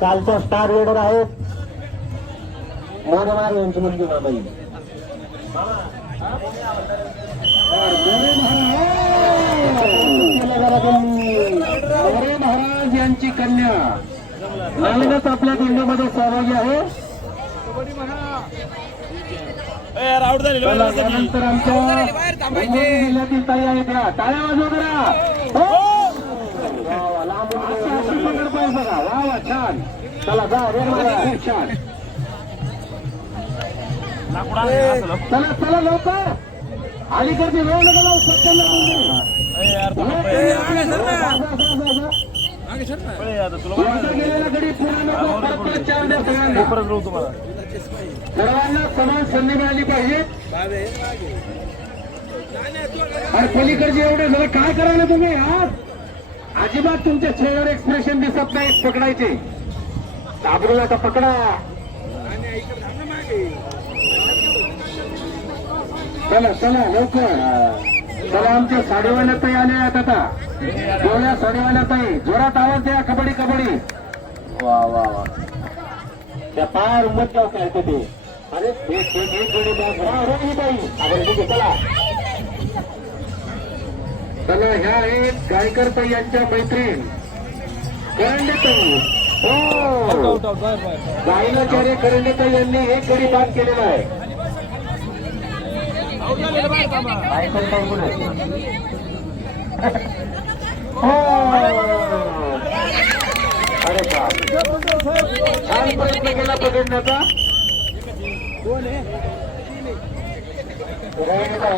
कालचा star raider आहे मोरेमार यांची मुलगी मामाई. मोरे महाराज यांची कन्या नवीनच आपल्या दिंडीमध्ये सहभागी आहे. त्यानंतर आमच्या जिल्ह्यातील ताई आहे त्या टाळ्या वाजव करा. बघा वा वा छान. चला जा खूप छान. चला चला लवकर अलीकडची वेळ नका लावू. सत्याला गेलेला गडी सर्वांना समान संधी मिळाली पाहिजे. आणि पलीकडचे एवढे जरा काय करायला तुम्ही आज अजिबात तुमच्या चेहऱ्यावर एक्सप्रेशन दिसत नाही. पकडायचे घाबरू नका पकडा. चला चला लवकर चला. आमच्या साडेवाल्या ताई आले आहेत आता. गोळ्या साडेवाल्या ताई जोरात आवाज द्या. कबड्डी कबड्डी. वा वा वा. त्या पार उमत गाव काय ते. अरे एक जोडी ताई आपण चला चला. ह्या आहेत गायकर ताई यांच्या मैत्रीण करंडे ताई. हो गायनाचार्य करंडे ताई यांनी एक गडी बाद केलेला आहे. गायकर ताई कुठे अरे छान प्रयत्न केला पकडण्याचा.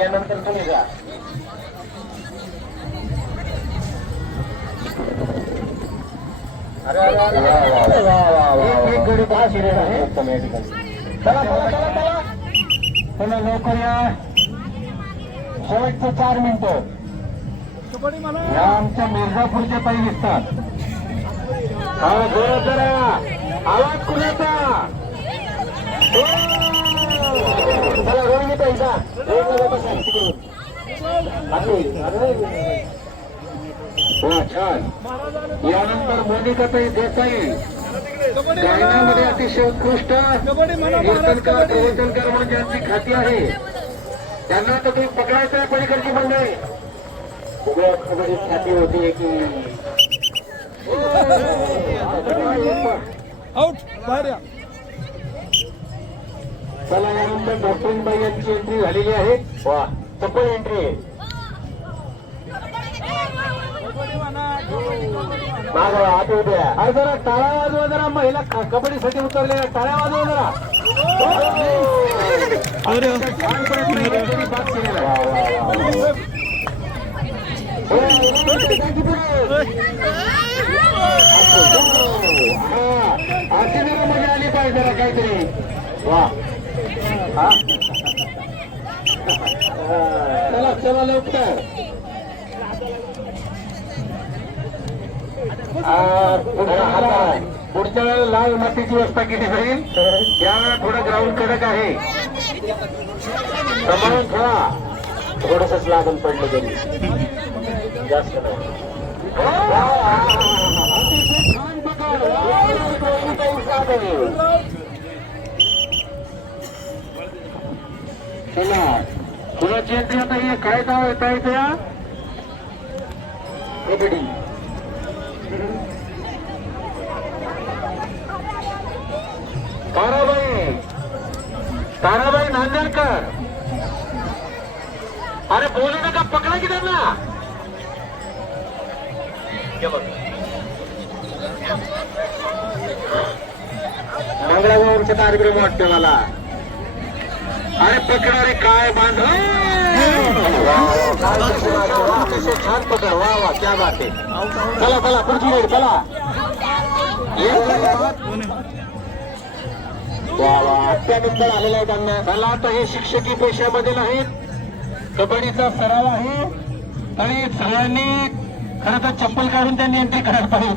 यानंतर तुम्ही जा. एक गडी पाच आहे. चला चला चला चला चला लवकर या. शेवटचे 4 मिनिटं. या आमच्या मिर्झापूरच्या ताई दिसतात. हा जोरात जरा आवाज कुणाचा. चला रोहिणी ताई जा. हो छान. यानंतर मोनिकाताई देसाई गायनामध्ये अतिशय उत्कृष्ट कीर्तनकार प्रवचनकार म्हणून ज्यांची खाती आहे त्यांना तर तुम्ही पकडायचं आहे. पलीकडची मंडळी ख्याती होती की चला. यानंतर डॉक्टरीनबाई यांची एंट्री झालेली आहे. वा चप्पल एंट्री आहे. आत उद्या अरे जरा टाळ्या वाजवा. जरा महिला कबड्डीसाठी उतरलेल्या टाळ्या वाजवा जरा. अशी जरा मजा आली पाहिजे जरा काहीतरी. वा चला चला लवकर. पुढच्या वेळेला लाल मातीची व्यवस्था केली जाईल. त्यावेळेला थोडं ग्राउंड कडक आहे. प्रमाण थोडा थोडसच लागून पडलं तरी जास्त नाही. चला कुणाची एंट्री आता हे काय नाव येत आहे त्या कबड्डी. ताराबाई नांदेडकर. अरे बोलू नका. पकडा की त्यांना. मंगळागौरचा कार्यक्रम वाटतो मला. अरे पकडा रे काय बांध. छान पकड. वा वा क्या बात आहे. चला चला पुढची वेळ चला. वा वा अत्यानंतर आलेला आहे त्यांना. चला आता हे शिक्षकी पेशामध्ये नाहीत. कबड्डीचा सराव आहे आणि सगळ्यांनी खरं तर चप्पल काढून त्यांनी एंट्री करायला पाहिजे.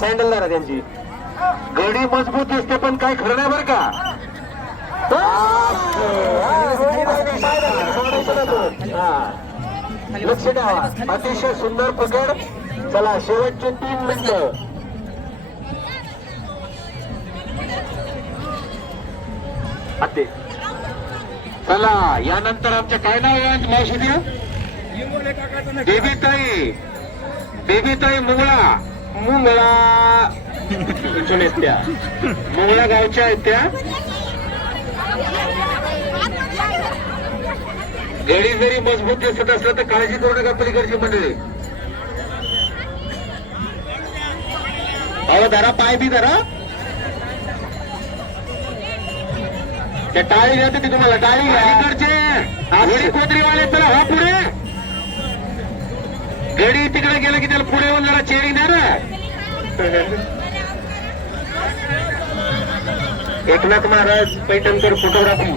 सँडल धरा त्यांची. गडी मजबूत दिसते पण काय खरं नाही बरं का. लक्ष द्या, अतिशय सुंदर पकड. चला शेवटचे 3 मिनिटं. चला यानंतर आमच्या काय नाव आहे मावशी द्या. बेबीताई मुंगळा इथून आहेत त्या, मुंगळा गावच्या आहेत त्या. गडी जरी मजबूत दिसत असलं तर काळजी करू नका पलीकडची मंडळी. अहो धरा, पाय बी धरा. त्या टाळी देते ती तुम्हाला, टाळी अलीकडचे कोदरीवाले. चला हा पुढे. गडी तिकडे गेलं की त्याला पुढे येऊन जरा चेअरिंग द्या ना. एकनाथ महाराज पैठणकर फोटोग्राफी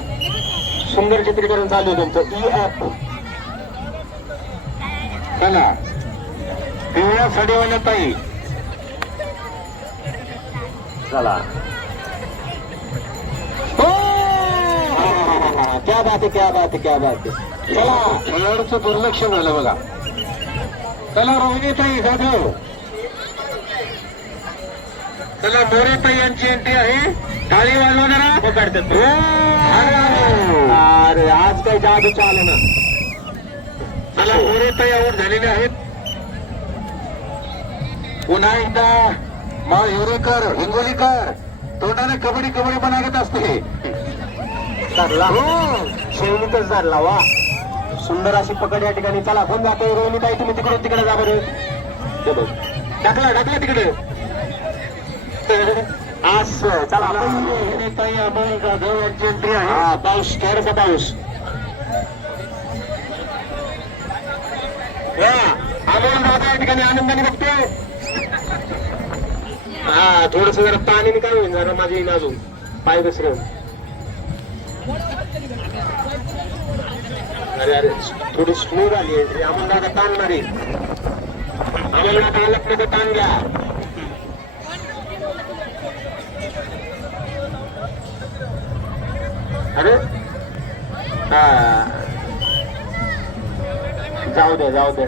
सुंदर चित्रीकरण चालू आहे त्यांचं. चला पिवळ्या साडीवाल्या ताई. चला क्या बात आहे, क्या बात आहे, क्या बात आहे. चला खेळाडूचं दुर्लक्ष झालं बघा. चला रोहिणीताई जाधव. चला मोरेताई यांची एंट्री आहे. टाळी वाजवा जरा. पकडतात. अरे आज काही जादू चालू ना. चला मोरेताई आऊट झालेले आहेत. पुन्हा एकदा माळ हिवरेकर हिंगोलीकर तोंडाने कबड्डी कबड्डी बनागत असते. शेवणीतच धरला. वा सुंदर अशी पकड या ठिकाणी. चला कोण जातोय? रोहिणीताई तुम्ही तिकडून तिकडे जा बरं. टाकला तिकडे. असं चला रोहिणीताई अमोल जाधव यांची एंट्री आहे. हा पाऊस, थोडासा पाऊस. अमोल जाधव या ठिकाणी आनंदाने बघतोय. हा थोडस जरा पाणी काय होईल जरा माझी अजून पाय घसरून. अरे अरे थोडी स्मूथ आली आहे. आम्हाला आता ताण मारी. आम्हाला आता आलत नाही तर ताण घ्या. अरे हा जाऊ दे.